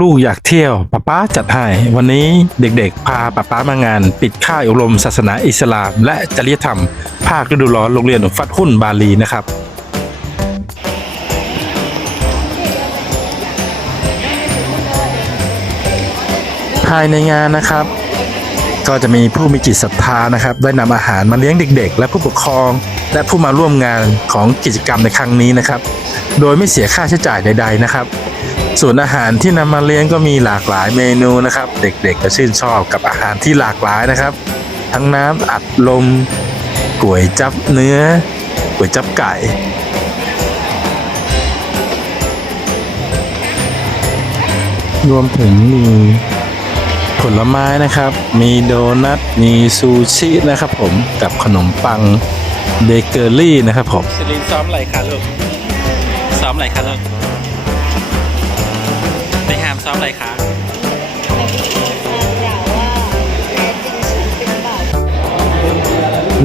ลูกอยากเที่ยวป้าป้าจัดให้ วันนี้เด็กๆ พาป้าป้ามางาน ปิดค่ายอบรมศาสนาอิสลาม และจริยธรรม ภาคฤดูร้อนโรงเรียนฟัดหุ่นบาลีนะครับภายในงานนะครับ ก็จะมีผู้มีจิตศรัทธานะครับ ได้นำอาหารมาเลี้ยงเด็ก ๆ และผู้ปกครอง และผู้มาร่วมงานของกิจกรรมในครั้งนี้นะครับ โดยไม่เสียค่าใช้จ่ายใด ๆนะครับ ส่วนอาหารที่นำมาเลี้ยงก็มีหลากหลายเมนูนะครับ เด็กๆก็ชื่นชอบกับอาหารที่หลากหลายนะครับ ทั้งน้ำอัดลมก๋วยจับเนื้อก๋วยจับไก่รวมถึงมีผลไม้นะครับ มีโดนัท มีซูชินะครับผม กับขนมปังเบเกอรี่นะครับผมซิลินซ้อมอะไรคะลูก ซ้อมอะไรคะลูก อมอะไรคะ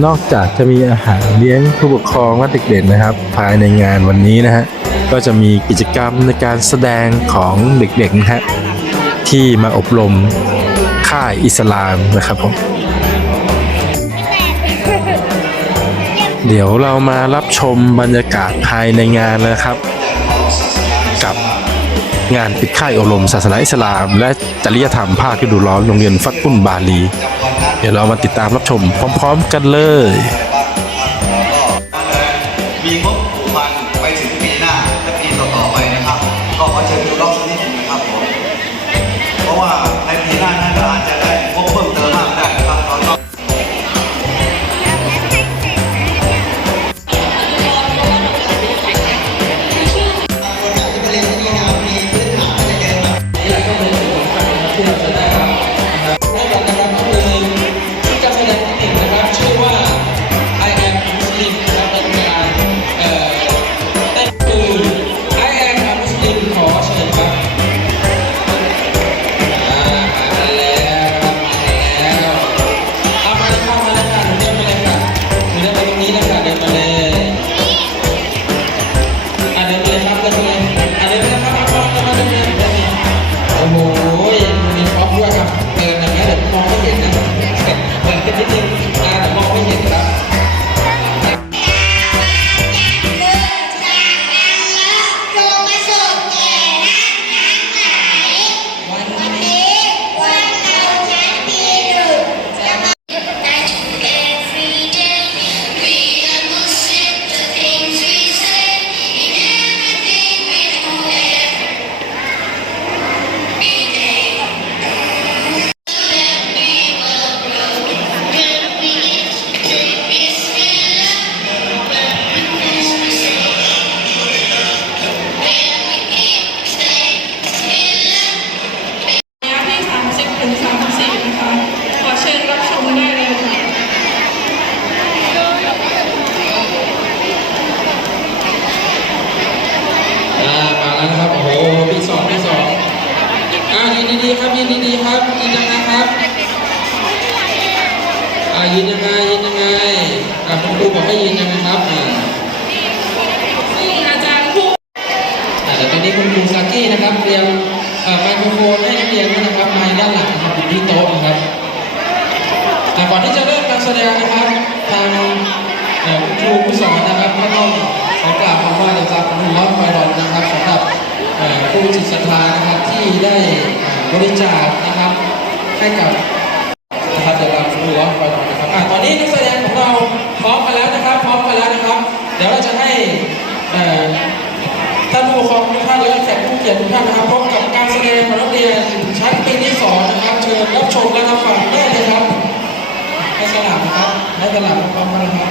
นอกจากจะมีอาหารเลี้ยงผู้ปกครองและเด็กๆนะครับ ภายในงานวันนี้นะฮะก็จะมีกิจกรรมในการแสดงของเด็กๆนะฮะที่มาอบรมค่ายอิสลามนะครับผมเดี๋ยวเรามารับชมบรรยากาศภายในงานนะครับ กับ งานปิดค่ายอบรมศาสนาอิสลาม และจริยธรรมภาคฤดูร้อนโรงเรียนฟัดกุนบาลี เดี๋ยวเรามาติดตามรับชมพร้อม ๆ กันเลย อ่าคุณครูบอกให้ยืนยังไงครับอ่าซึ่งอาจารย์ผู้อ่าเดี๋ยวตอนนี้คุณครูซากี้นะครับเตรียมเอ่อไมโครโฟนให้นักเรียนด้วยนะครับมาด้านหลังนะครับอยู่ที่โต๊ะนะครับแต่ก่อนที่จะเริ่มการแสดงนะครับทางเอ่อคุณครูผู้สอนนะครับก็ต้องขอกราบคำว่าเดชะคุณร้อนไฟรอนนะครับสำหรับเอ่อผู้จิตศรัทธานะครับที่ได้เอ่อบริจาคนะครับให้กับ ท่านผู้ปกครองทุกท่านและแขกผู้เกียรติทุกท่านนะครับพบกับการแสดงของนักเรียนชั้นปีที่สองนะครับเชิญรับชมและรับฟังได้เลยครับให้สลับครับให้สลับพร้อมกันนะครับ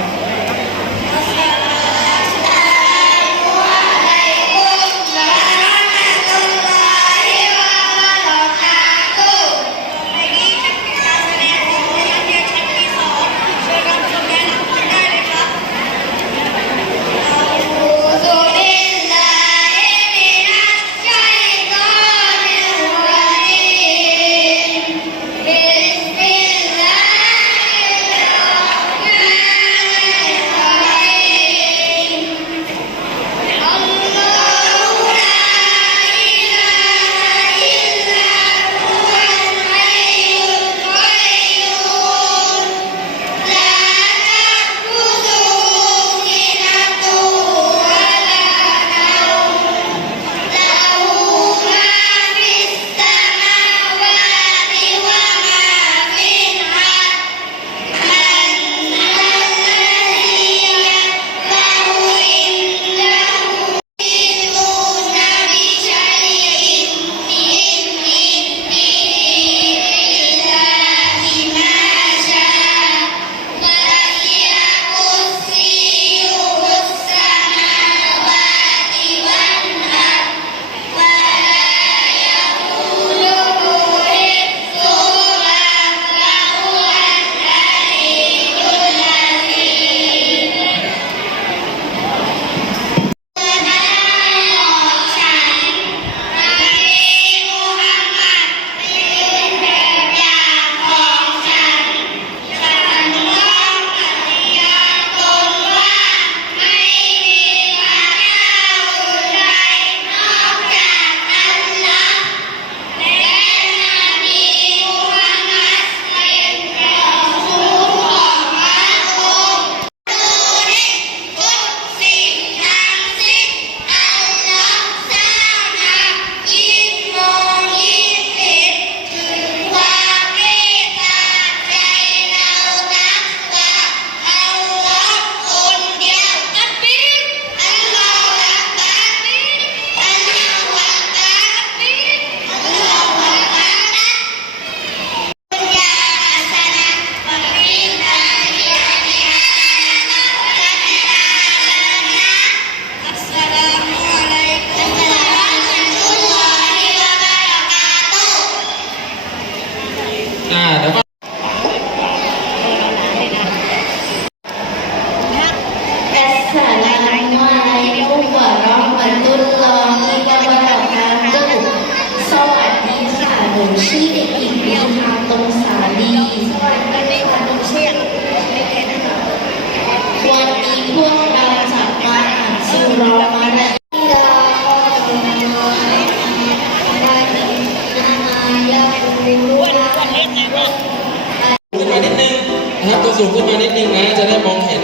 ขึ้นมานิดนึงนะครับตัวสูงขึ้นมานิดนึงนะจะได้มองเห็น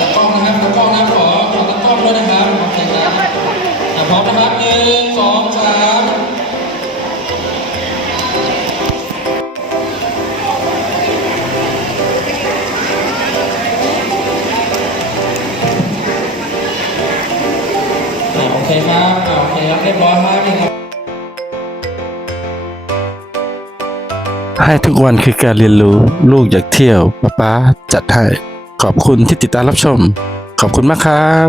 ตะกล้องนะครับตะกล้องนะขอขอตะกล้องด้วยนะครับโอเคครับอะพร้อมนะครับหนึ่งสองสาม ให้ทุกวันคือการเรียนรู้ลูกอยากเที่ยวป๊าป๊าจัดให้ ขอบคุณที่ติดตามรับชม ขอบคุณมากครับ